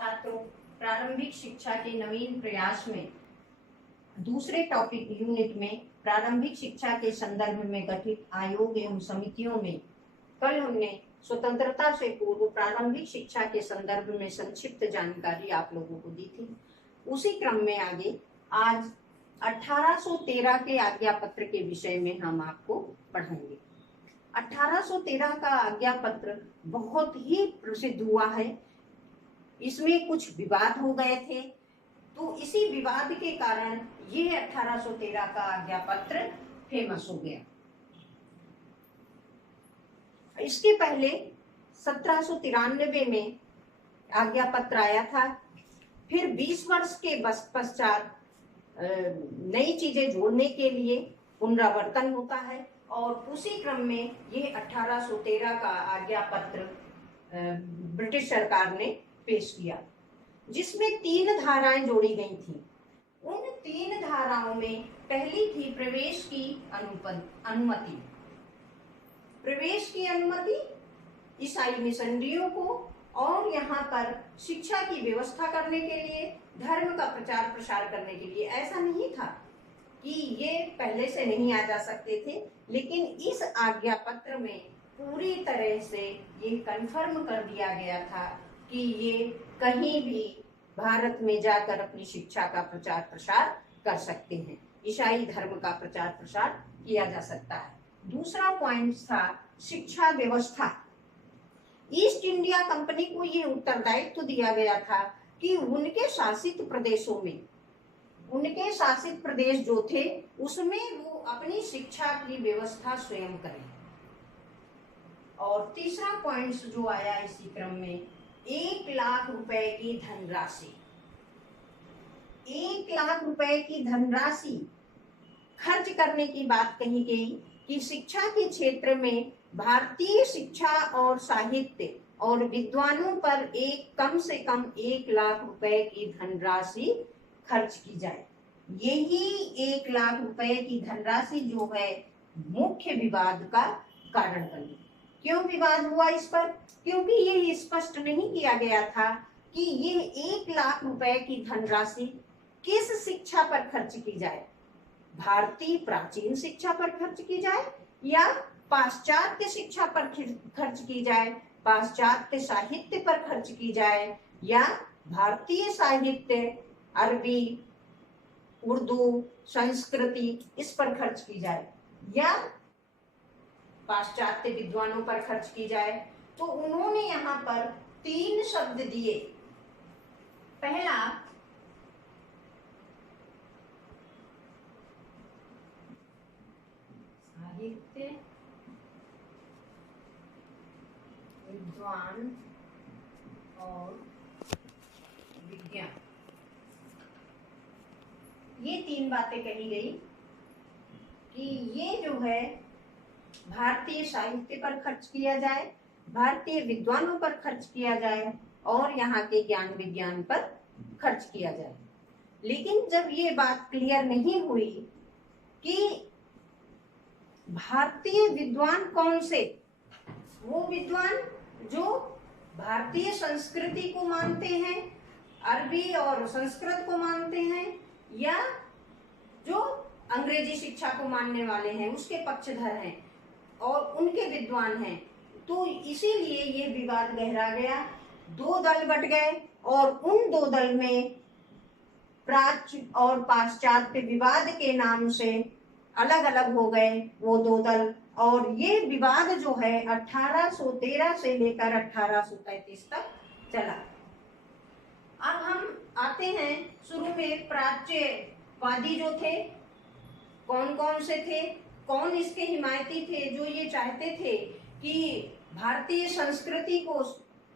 छात्रों, प्रारंभिक शिक्षा के नवीन प्रयास में दूसरे टॉपिक यूनिट में प्रारंभिक शिक्षा के संदर्भ में गठित आयोग एवं समितियों में कल हमने स्वतंत्रता से पूर्व प्रारंभिक शिक्षा के संदर्भ में संक्षिप्त जानकारी आप लोगों को दी थी। उसी क्रम में आगे आज 1813 के आज्ञा पत्र के विषय में हम आपको पढ़ाएंगे। 1813 का आज्ञा पत्र बहुत ही प्रसिद्ध हुआ है। इसमें कुछ विवाद हो गए थे, तो इसी विवाद के कारण ये 1813 का आज्ञा पत्र फेमस हो गया। इसके पहले 1793 में आज्ञा पत्र आया था। फिर 20 वर्ष के पश्चात नई चीजें जोड़ने के लिए पुनरावर्तन होता है और उसी क्रम में ये 1813 का आज्ञा पत्र ब्रिटिश सरकार ने पेश किया, जिसमें 3 धाराएं जोड़ी गई थी। उन 3 धाराओं में पहली थी प्रवेश की अनुमति। प्रवेश की अनुमति ईसाई मिशनरियों को और यहाँ पर शिक्षा की व्यवस्था करने के लिए, धर्म का प्रचार प्रसार करने के लिए। ऐसा नहीं था कि ये पहले से नहीं आ जा सकते थे, लेकिन इस आज्ञा पत्र में पूरी तरह से ये कन्फर्म कर दिया गया था कि ये कहीं भी भारत में जाकर अपनी शिक्षा का प्रचार प्रसार कर सकते हैं, ईसाई धर्म का प्रचार प्रसार किया जा सकता है। दूसरा पॉइंट था शिक्षा व्यवस्था। ईस्ट इंडिया कंपनी को ये उत्तरदायित्व दिया गया था कि उनके शासित प्रदेशों में, उनके शासित प्रदेश जो थे उसमें वो अपनी शिक्षा की व्यवस्था स्वयं करें। और तीसरा पॉइंट जो आया इसी क्रम में, 1 लाख रुपए की धनराशि, 1 लाख रुपए की धनराशि खर्च करने की बात कही गई कि शिक्षा के क्षेत्र में भारतीय शिक्षा और साहित्य और विद्वानों पर कम से कम 1 लाख रुपए की धनराशि खर्च की जाए। यही 1 लाख रुपए की धनराशि जो है मुख्य विवाद का कारण बनी। क्यों विवाद हुआ इस पर? क्योंकि ये स्पष्ट नहीं किया गया था कि ये 1 लाख रुपए की धनराशि किस शिक्षा पर खर्च की जाए, भारतीय प्राचीन शिक्षा पर खर्च की जाए या पाश्चात्य शिक्षा पर खर्च की जाए, पाश्चात्य साहित्य पर खर्च की जाए, या भारतीय साहित्य, अरबी, उर्दू, संस्कृति इस पर खर्च की जाए, या पाश्चात्य विद्वानों पर खर्च की जाए। तो उन्होंने यहाँ पर 3 शब्द दिए। पहला साहित्य, विद्वान और विज्ञान, ये 3 बातें कही गई कि ये जो है भारतीय साहित्य पर खर्च किया जाए, भारतीय विद्वानों पर खर्च किया जाए और यहाँ के ज्ञान विज्ञान पर खर्च किया जाए। लेकिन जब ये बात क्लियर नहीं हुई कि भारतीय विद्वान कौन से, वो विद्वान जो भारतीय संस्कृति को मानते हैं, अरबी और संस्कृत को मानते हैं, या जो अंग्रेजी शिक्षा को मानने वाले हैं, उसके पक्षधर हैं और उनके विद्वान हैं। तो इसीलिए ये विवाद गहरा गया, 2 दल बट गए और उन 2 दल में प्राच्य और पाश्चात्य विवाद के नाम से अलग अलग हो गए वो 2 दल। और ये विवाद जो है 1813 से लेकर 1833 तक चला। अब हम आते हैं शुरू में प्राच्यवादी जो थे, कौन कौन से थे, कौन इसके हिमायती थे, जो ये चाहते थे कि भारतीय संस्कृति को,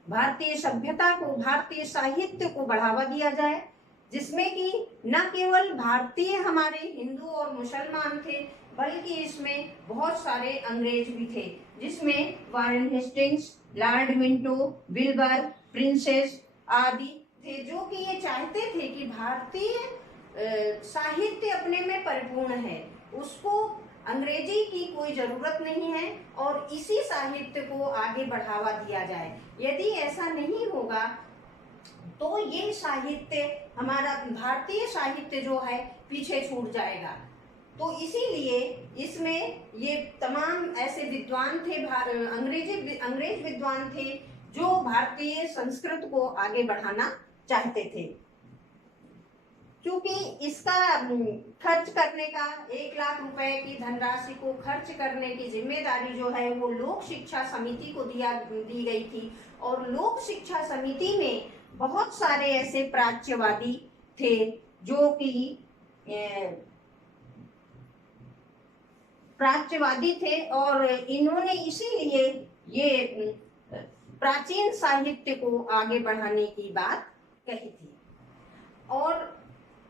भारतीय सभ्यता को, भारतीय साहित्य को बढ़ावा दिया जाए, जिसमें कि न केवल भारतीय हमारे हिंदू और मुसलमान थे, बल्कि इसमें बहुत सारे अंग्रेज भी थे, जिसमें Warren Hastings, Lord Minto, Wilbur, princess आदि थे, जो कि ये चाहते थे कि भारतीय साहित्य अपने में परिपूर्ण है, उसको अंग्रेजी की कोई जरूरत नहीं है और इसी साहित्य को आगे बढ़ावा दिया जाए। यदि ऐसा नहीं होगा तो ये साहित्य हमारा भारतीय साहित्य जो है पीछे छूट जाएगा। तो इसीलिए इसमें ये तमाम ऐसे विद्वान थे, अंग्रेज विद्वान थे जो भारतीय संस्कृत को आगे बढ़ाना चाहते थे। क्योंकि इसका खर्च करने का 1 लाख रुपए की धनराशि को खर्च करने की जिम्मेदारी जो है वो लोक शिक्षा समिति को दी गई थी। और लोक शिक्षा समिति में बहुत सारे ऐसे प्राच्यवादी थे जो कि प्राच्यवादी थे, और इन्होंने इसीलिए ये प्राचीन साहित्य को आगे बढ़ाने की बात कही थी। और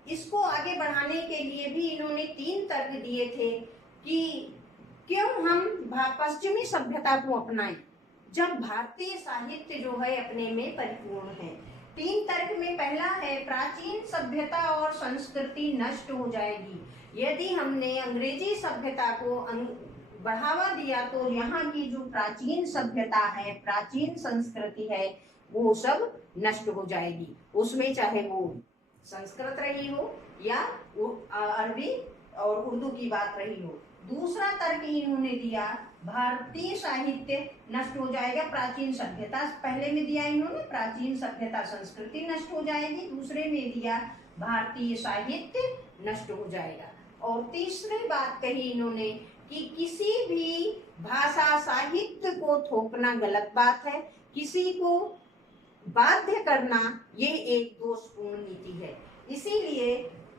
इसको आगे बढ़ाने के लिए भी इन्होंने 3 तर्क दिए थे कि क्यों हम पश्चिमी सभ्यता को अपनाएं जब भारतीय साहित्य जो है अपने में परिपूर्ण है। 3 तर्क में पहला है प्राचीन सभ्यता और संस्कृति नष्ट हो जाएगी। यदि हमने अंग्रेजी सभ्यता को बढ़ावा दिया तो यहाँ की जो प्राचीन सभ्यता है, प्राचीन संस्कृति है, वो सब नष्ट हो जाएगी। उसमें चाहे वो संस्कृत रही हो या अरबी और उर्दू की बात रही हो। दूसरा तर्क इन्होंने दिया भारतीय साहित्य नष्ट हो जाएगा, प्राचीन सभ्यता पहले में दिया इन्होंने, प्राचीन सभ्यता संस्कृति नष्ट हो जाएगी। दूसरे में दिया भारतीय साहित्य नष्ट हो जाएगा। और तीसरी बात कही इन्होंने कि किसी भी भाषा साहित्य को थोपना गलत बात है, किसी को बाध्य करना ये एक दोषपूर्ण नीति है। इसीलिए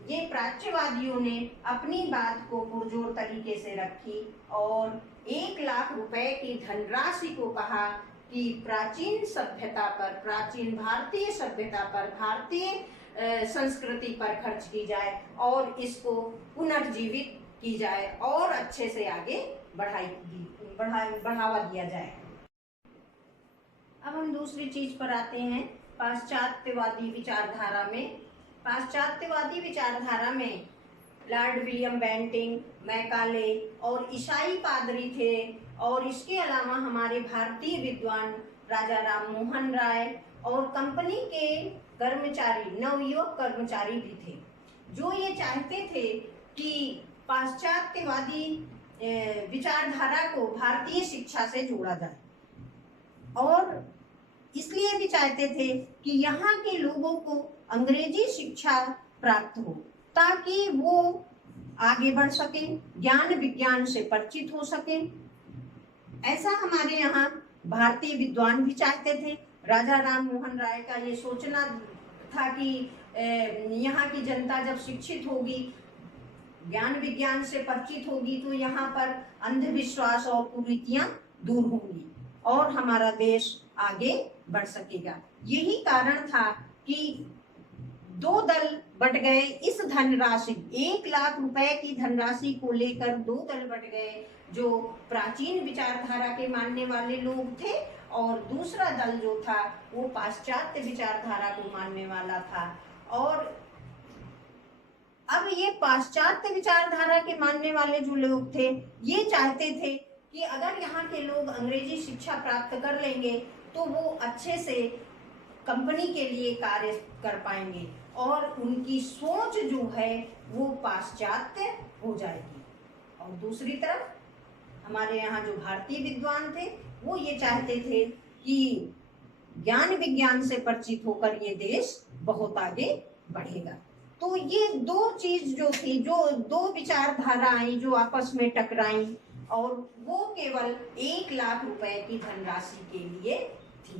ये प्राच्यवादियों ने अपनी बात को पुरजोर तरीके से रखी और 1 लाख रुपए की धनराशि को कहा कि प्राचीन सभ्यता पर, प्राचीन भारतीय सभ्यता पर, भारतीय संस्कृति पर खर्च की जाए और इसको पुनर्जीवित की जाए और अच्छे से आगे बढ़ावा दिया जाए। अब हम दूसरी चीज पर आते हैं, पाश्चात्यवादी विचारधारा में। पाश्चात्यवादी विचारधारा में लॉर्ड विलियम बेंटिंग, मैकाले और ईसाई पादरी थे, और इसके अलावा हमारे भारतीय विद्वान राजा राम मोहन राय और कंपनी के कर्मचारी, नवयुवक कर्मचारी भी थे, जो ये चाहते थे कि पाश्चात्यवादी विचारधारा को भारतीय शिक्षा से जोड़ा जाए, और इसलिए भी चाहते थे कि यहाँ के लोगों को अंग्रेजी शिक्षा प्राप्त हो ताकि वो आगे बढ़ सके, ज्ञान विज्ञान से परिचित हो सके। ऐसा हमारे यहाँ भारतीय विद्वान भी चाहते थे। राजा राम मोहन राय का ये सोचना था कि यहाँ की जनता जब शिक्षित होगी, ज्ञान विज्ञान से परिचित होगी, तो यहाँ पर अंधविश्वास और कुरीतियां दूर होंगी और हमारा देश आगे बढ़ सकेगा। यही कारण था कि 2 दल बट गए। इस धनराशि 1 लाख रुपए की धनराशि को लेकर 2 दल बट गए, जो प्राचीन विचारधारा के मानने वाले लोग थे और दूसरा दल जो था वो पाश्चात्य विचारधारा को मानने वाला था। और अब ये पाश्चात्य विचारधारा के मानने वाले जो लोग थे ये चाहते थे कि अगर यहाँ के लोग अंग्रेजी शिक्षा प्राप्त कर लेंगे तो वो अच्छे से कंपनी के लिए कार्य कर पाएंगे और उनकी सोच जो है वो पाश्चात्य हो जाएगी। और दूसरी तरफ हमारे यहाँ जो भारतीय विद्वान थे वो ये चाहते थे कि ज्ञान विज्ञान से परिचित होकर ये देश बहुत आगे बढ़ेगा। तो ये 2 चीज जो थी, जो 2 विचारधाराएं जो आपस में टकराई, और वो केवल 1 लाख रुपए की धनराशि के लिए थी।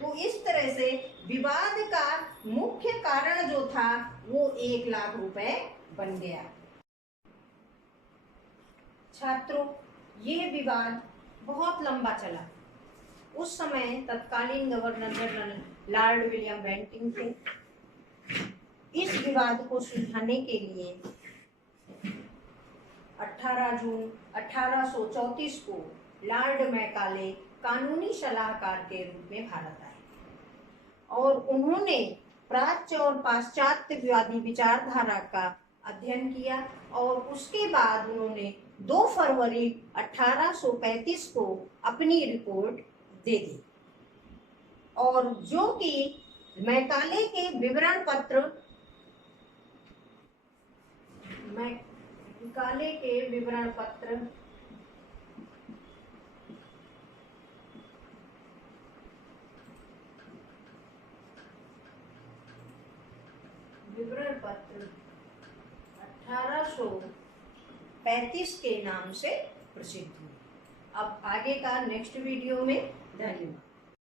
तो इस तरह से विवाद का मुख्य कारण जो था वो 1 लाख रुपए बन गया। छात्रों, ये विवाद बहुत लंबा चला। उस समय तत्कालीन governor general lord William Bentinck थे। इस विवाद को सुलझाने के लिए 18 जून 1834 को लॉर्ड मैकाले कानूनी सलाहकार के रूप में भारत आए और उन्होंने प्राच्य और पाश्चात्यवादी विचारधारा का अध्ययन किया और उसके बाद उन्होंने 2 फरवरी 1835 को अपनी रिपोर्ट दे दी, और जो कि मैकाले के विवरण पत्र, मैकाले के विवरण पत्र विवरण पत्र 1835 के नाम से प्रसिद्ध हुए। अब आगे का नेक्स्ट वीडियो में, धन्यवाद।